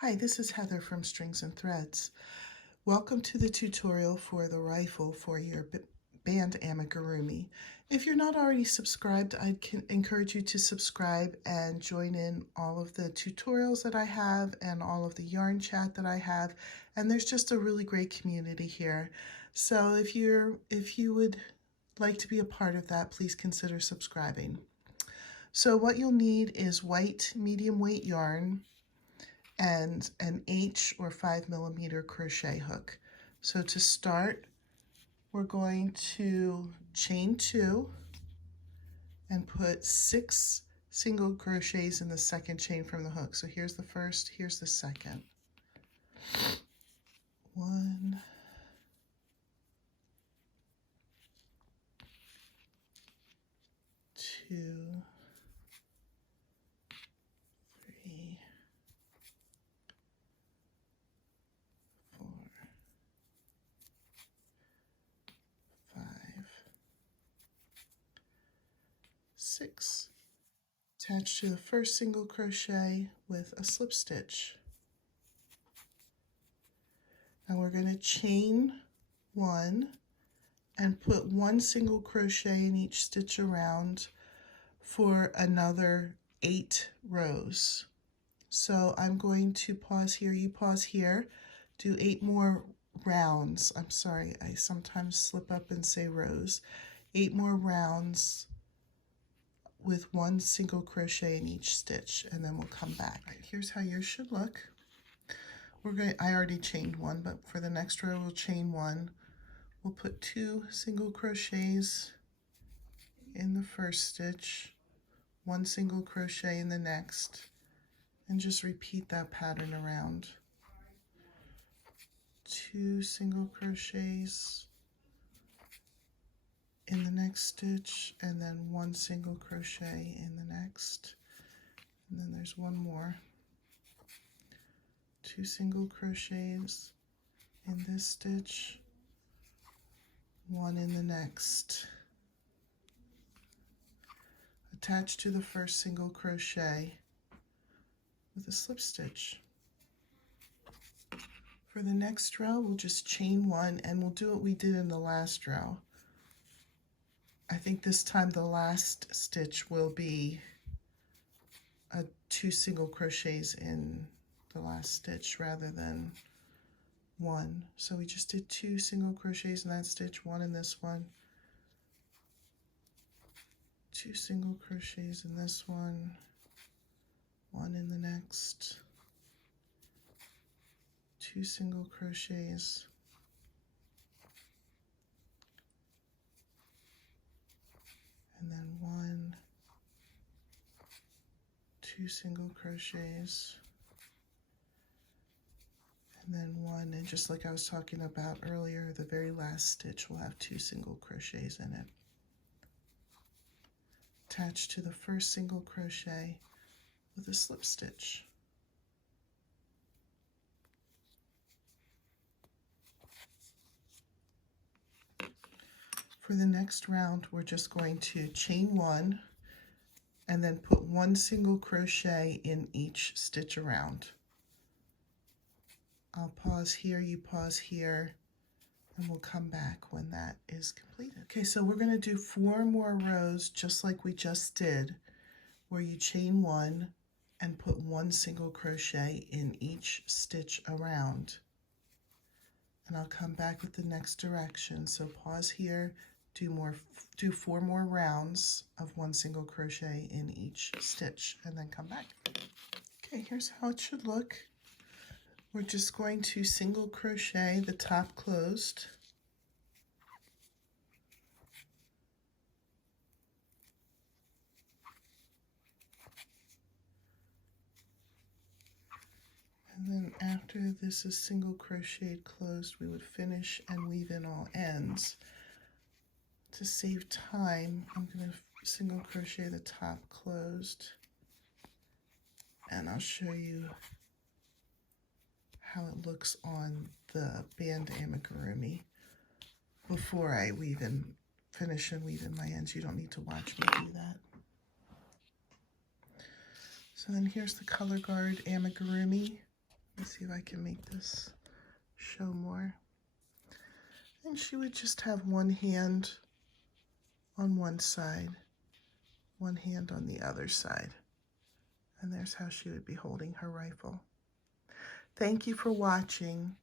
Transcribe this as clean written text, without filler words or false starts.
Hi, this is Heather from Strings and Threads. Welcome to the tutorial for the rifle for your band amigurumi. If you're not already subscribed, I can encourage you to subscribe and join in all of the tutorials that I have and all of the yarn chat that I have. And there's just a really great community here. So if you would like to be a part of that, please consider subscribing. So what you'll need is white medium weight yarn and an H or 5mm crochet hook. So to start, we're going to chain 2 and put 6 single crochets in the second chain from the hook. So here's the first, here's the second. 1, 2, 3, 4, 5, 6. Attach to the first single crochet with a slip stitch. Now we're going to chain 1 and put 1 single crochet in each stitch around for another 8 rows. So I'm going to pause here, you pause here, do 8 more rounds. I'm sorry, I sometimes slip up and say rows. 8 more rounds with 1 single crochet in each stitch, and then we'll come back. Right, here's how yours should look. I already chained 1, but for the next row we'll chain 1. We'll put 2 single crochets in the first stitch, 1 single crochet in the next, and just repeat that pattern around. 2 single crochets in the next stitch, and then 1 single crochet in the next, and then there's 1 more. 2 single crochets in this stitch, 1 in the next. Attach to the first single crochet with a slip stitch. For the next row, we'll just chain 1 and we'll do what we did in the last row. I think this time the last stitch will be 2 single crochets in the last stitch rather than 1. So we just did 2 single crochets in that stitch, 1 in this one, 2 single crochets in this one, 1 in the next, 2 single crochets, and then 1, 2 single crochets, and then 1, and just like I was talking about earlier, the very last stitch will have 2 single crochets in it. Attach to the first single crochet with a slip stitch. For the next round, we're just going to chain 1 and then put 1 single crochet in each stitch around. I'll pause here, you pause here, and we'll come back when that is completed. Okay, so we're going to do 4 more rows just like we just did, where you chain 1 and put 1 single crochet in each stitch around. And I'll come back with the next direction. So pause here, do 4 more rounds of 1 single crochet in each stitch, and then come back. Okay, here's how it should look. We're just going to single crochet the top closed, and then after this is single crocheted closed, we would finish and weave in all ends. To save time, I'm going to single crochet the top closed, and I'll show you how it looks on the band amigurumi before I finish and weave in my ends. You don't need to watch me do that. So then here's the color guard amigurumi. me see if I can make this show more. And she would just have one hand on one side, one hand on the other side. And there's how she would be holding her rifle. Thank you for watching.